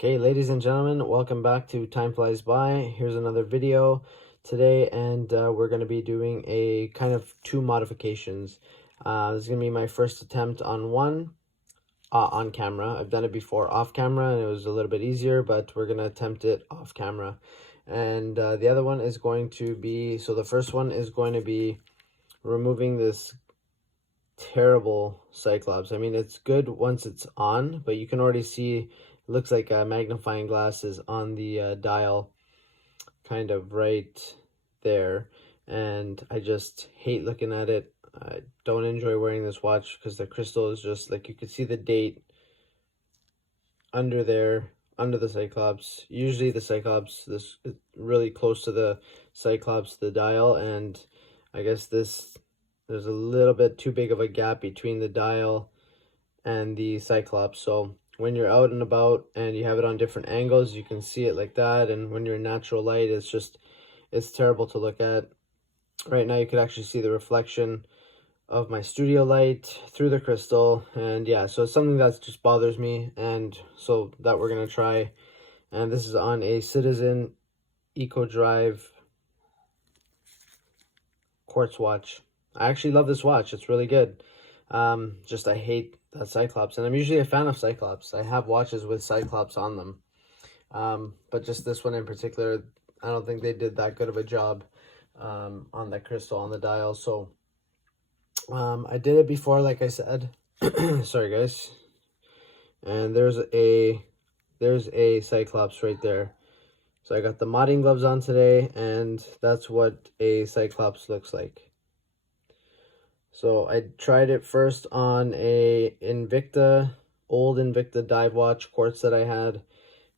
Okay, ladies and gentlemen, welcome back to Time Flies By. Here's another video today, and we're going to be doing a kind of two modifications. This is going to be my first attempt on one on camera. I've done it before off camera, and it was a little bit easier, but we're going to attempt it off camera. And the other one is going to be, so the first one is going to be removing this terrible cyclops. I mean, it's good once it's on, but you can already see it looks like a magnifying glass is on the dial, kind of right there, and I just hate looking at it. I don't enjoy wearing this watch because the crystal is just like, you can see the date under there, under the cyclops. Usually the cyclops, this is really close to the cyclops, the dial, and I guess there's a little bit too big of a gap between the dial and the cyclops. So when you're out and about and you have it on different angles, you can see it like that, and when you're in natural light, it's terrible to look at. Right now you could actually see the reflection of my studio light through the crystal, and yeah, so it's something that just bothers me, and so that we're gonna try. And this is on a Citizen Eco Drive quartz watch. I actually love this watch, it's really good. Just I hate that cyclops, and I'm usually a fan of cyclops. I have watches with cyclops on them, but just this one in particular, I don't think they did that good of a job on the crystal on the dial. So I did it before, like I said. Sorry guys. And there's a cyclops right there. So I got the modding gloves on today, and that's what a cyclops looks like. So I tried it first on a old Invicta dive watch quartz that I had,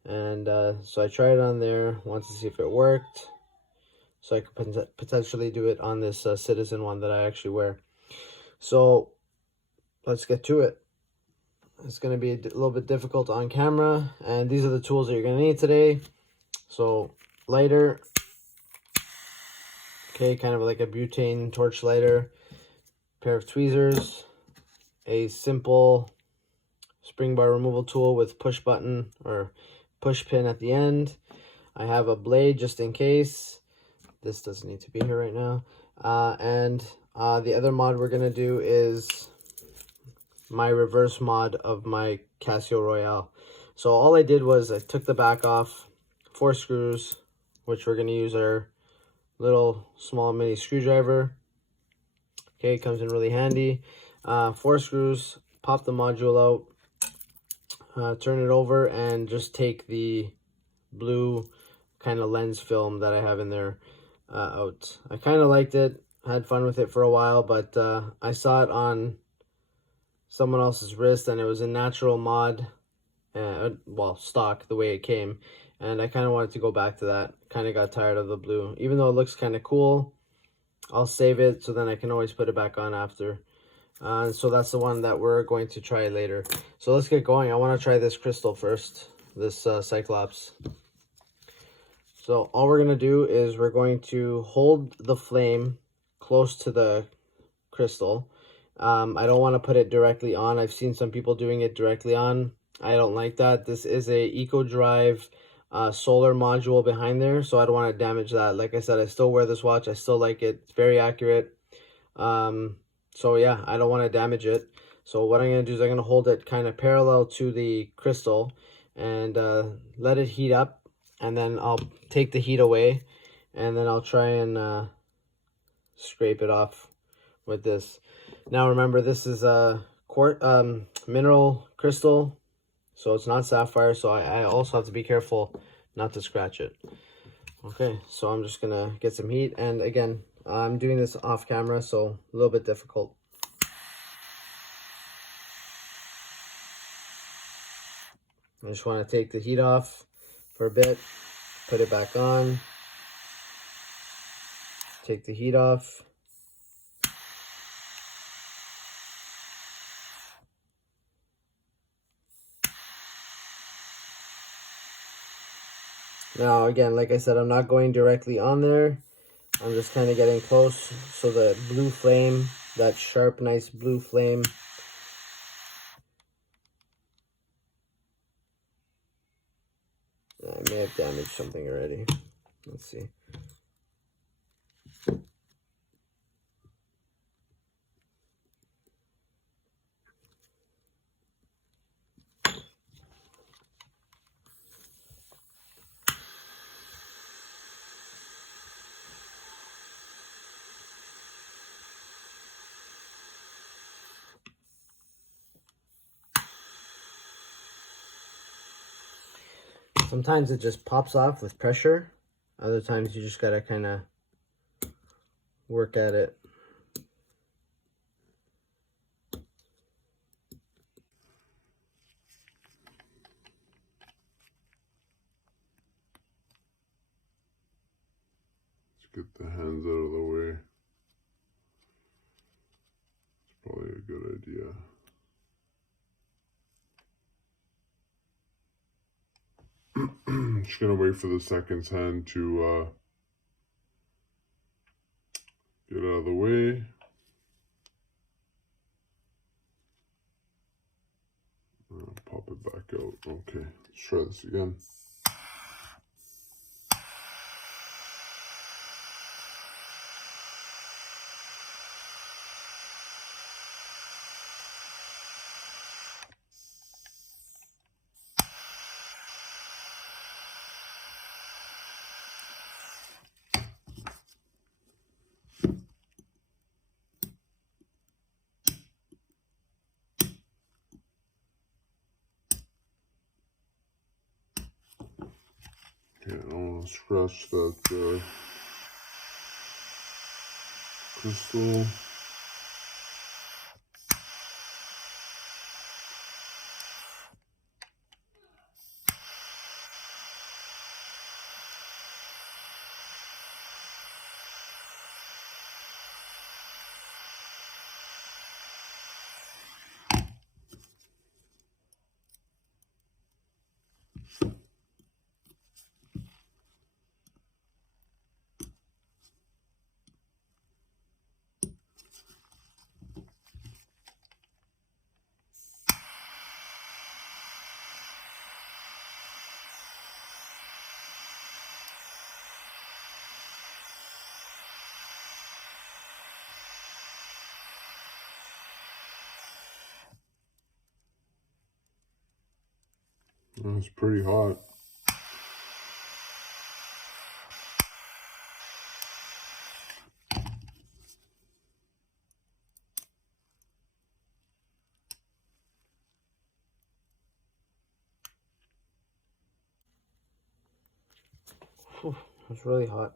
and so I tried it on there, wanted to see if it worked, so I could potentially do it on this Citizen one that I actually wear. So let's get to it. It's going to be a little bit difficult on camera, and these are the tools that you're going to need today. So lighter, okay, kind of like a butane torch lighter, pair of tweezers, a simple spring bar removal tool with push button or push pin at the end. I have a blade just in case. This doesn't need to be here right now. And the other mod we're going to do is my reverse mod of my Casio Royale. So all I did was I took the back off, 4 screws, which we're going to use our little small mini screwdriver. Okay, it comes in really handy. 4 screws, pop the module out, turn it over, and just take the blue kind of lens film that I have in there out. I kind of liked it, had fun with it for a while, but I saw it on someone else's wrist, and it was a natural mod, well, stock, the way it came, and I kind of wanted to go back to that. Kind of got tired of the blue, even though it looks kind of cool. I'll save it so then I can always put it back on after. So that's the one that we're going to try later. So let's get going. I want to try this crystal first, this cyclops. So all we're going to do is we're going to hold the flame close to the crystal. I don't want to put it directly on. I've seen some people doing it directly on. I don't like that. This is a Eco Drive solar module behind there, so I don't want to damage that. Like I said, I still wear this watch. I still like it. It's very accurate. So yeah, I don't want to damage it. So what I'm going to do is I'm going to hold it kind of parallel to the crystal and let it heat up, and then I'll take the heat away, and then I'll try and scrape it off with this. Now remember, this is a mineral crystal, so it's not sapphire, so I also have to be careful not to scratch it. Okay, so I'm just gonna get some heat, and again, I'm doing this off camera, so a little bit difficult. I just want to take the heat off for a bit, put it back on, take the heat off. Now, again, like I said, I'm not going directly on there. I'm just kind of getting close, so the blue flame, that sharp, nice blue flame, I may have damaged something already. Let's see. Sometimes it just pops off with pressure. Other times you just gotta kind of work at it. Let's get the hands out of the way. It's probably a good idea. Just gonna wait for the second hand to get out of the way. Pop it back out. Okay, let's try this again. Okay, I want to scratch that crystal. It's pretty hot. Whew, it's really hot.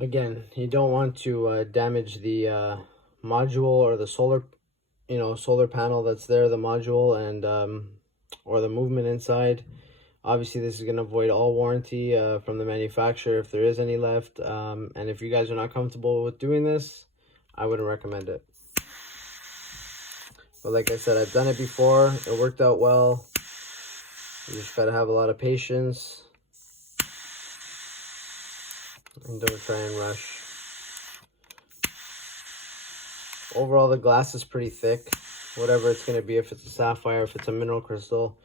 Again, you don't want to damage the module or the solar, solar panel that's there, the module, and or the movement inside. Obviously, this is going to void all warranty from the manufacturer if there is any left. And if you guys are not comfortable with doing this, I wouldn't recommend it. But like I said, I've done it before. It worked out well. You just got to have a lot of patience. And don't try and rush. Overall, the glass is pretty thick. Whatever it's going to be, if it's a sapphire, if it's a mineral crystal,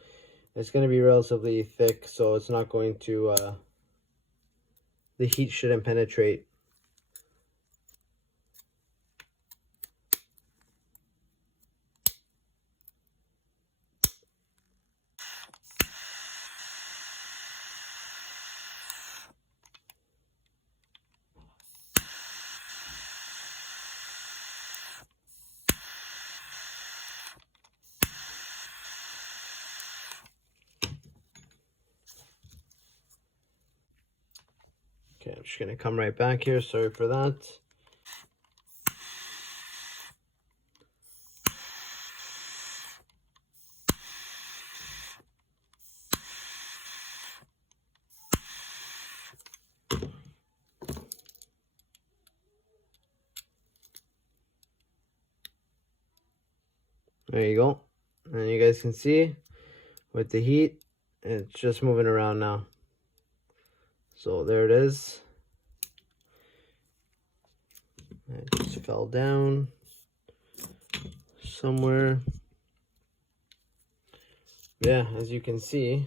it's going to be relatively thick, so it's not going to, the heat shouldn't penetrate. Okay, I'm just going to come right back here. Sorry for that. There you go. And you guys can see with the heat, it's just moving around now. So there it is. It just fell down somewhere. Yeah, as you can see,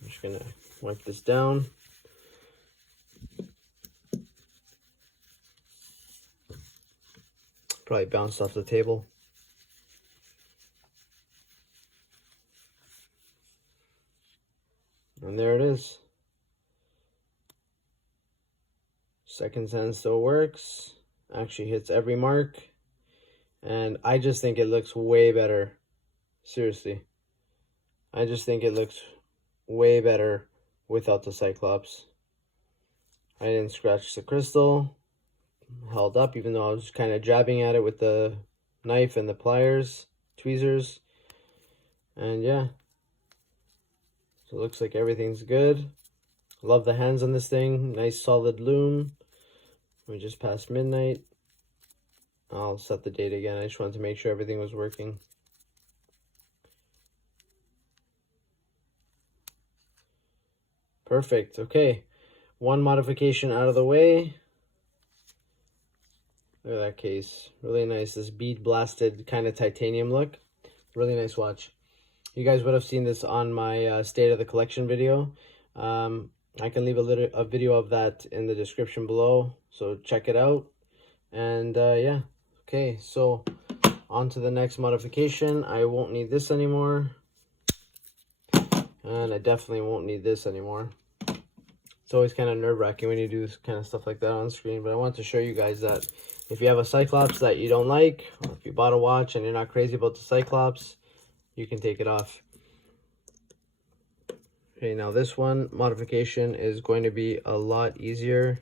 I'm just gonna wipe this down. Probably bounced off the table. And there it is. Second hand still works. Actually hits every mark. And I just think it looks way better. Seriously. I just think it looks way better without the Cyclops. I didn't scratch the crystal. Held up even though I was kind of jabbing at it with the knife and the pliers, tweezers. And yeah. So it looks like everything's good. Love the hands on this thing. Nice solid loom. We just passed midnight. I'll set the date again. I just wanted to make sure everything was working. Perfect. Okay. One modification out of the way. Look at that case. Really nice. This bead blasted kind of titanium look. Really nice watch. You guys would have seen this on my state of the collection video. I can leave a video of that in the description below. So check it out. And yeah. Okay. So on to the next modification. I won't need this anymore. And I definitely won't need this anymore. It's always kind of nerve-wracking when you do this kind of stuff like that on screen, but I want to show you guys that if you have a Cyclops that you don't like, or if you bought a watch and you're not crazy about the Cyclops, you can take it off. Okay, now this one modification is going to be a lot easier.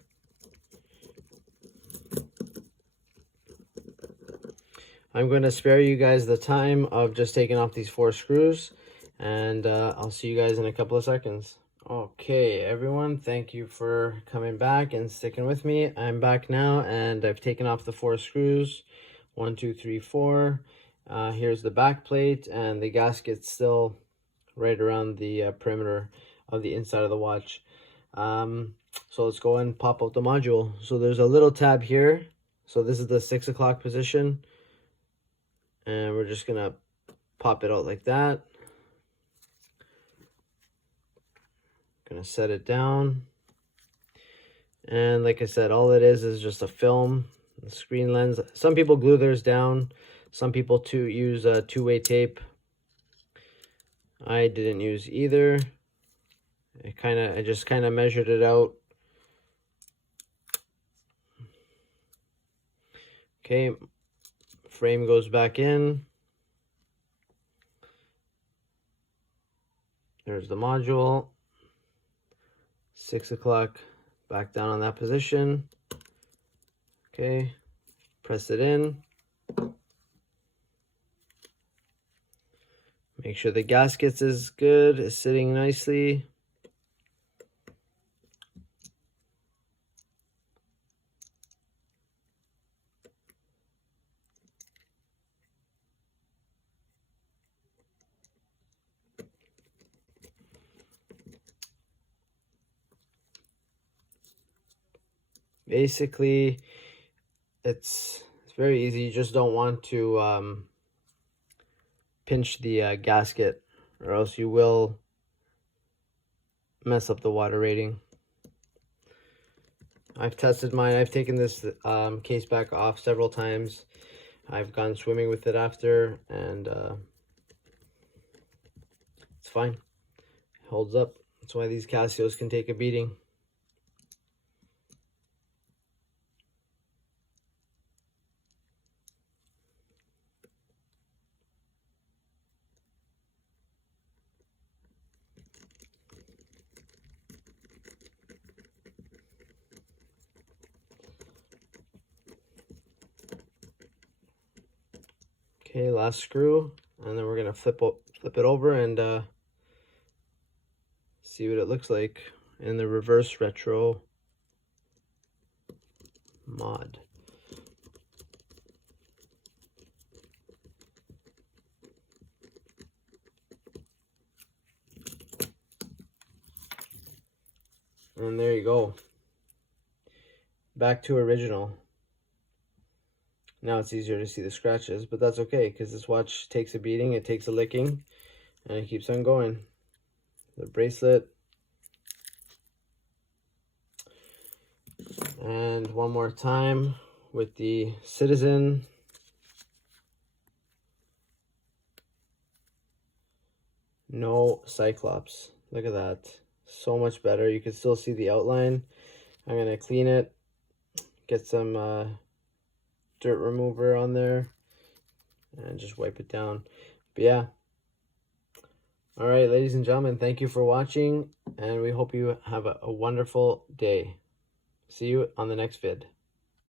I'm going to spare you guys the time of just taking off these 4 screws, and I'll see you guys in a couple of seconds. Okay, everyone, thank you for coming back and sticking with me. I'm back now, and I've taken off the 4 screws. 1, 2, 3, 4. Here's the back plate, and the gasket's still right around the perimeter of the inside of the watch. So let's go and pop out the module. So there's a little tab here. So this is the 6 o'clock position. And we're just gonna pop it out like that. Gonna set it down. And like I said, all it is just a film, a screen lens. Some people glue theirs down. Some people use two-way tape. I didn't use either. I just kind of measured it out. Okay, frame goes back in. There's the module. 6 o'clock, back down on that position. Okay, press it in. Make sure the gaskets is good, is sitting nicely. Basically, it's very easy. You just don't want to pinch the gasket, or else you will mess up the water rating. I've tested mine. I've taken this case back off several times. I've gone swimming with it after, and it's fine. It holds up. That's why these Casios can take a beating. Okay, last screw, and then we're gonna flip it over and see what it looks like in the reverse retro mod. And there you go. Back to original. Now it's easier to see the scratches, but that's okay because this watch takes a beating, it takes a licking, and it keeps on going. The bracelet. And one more time with the Citizen. No cyclops. Look at that. So much better. You can still see the outline. I'm going to clean it. Get some dirt remover on there. And just wipe it down. But yeah. Alright, ladies and gentlemen, thank you for watching. And we hope you have a wonderful day. See you on the next vid.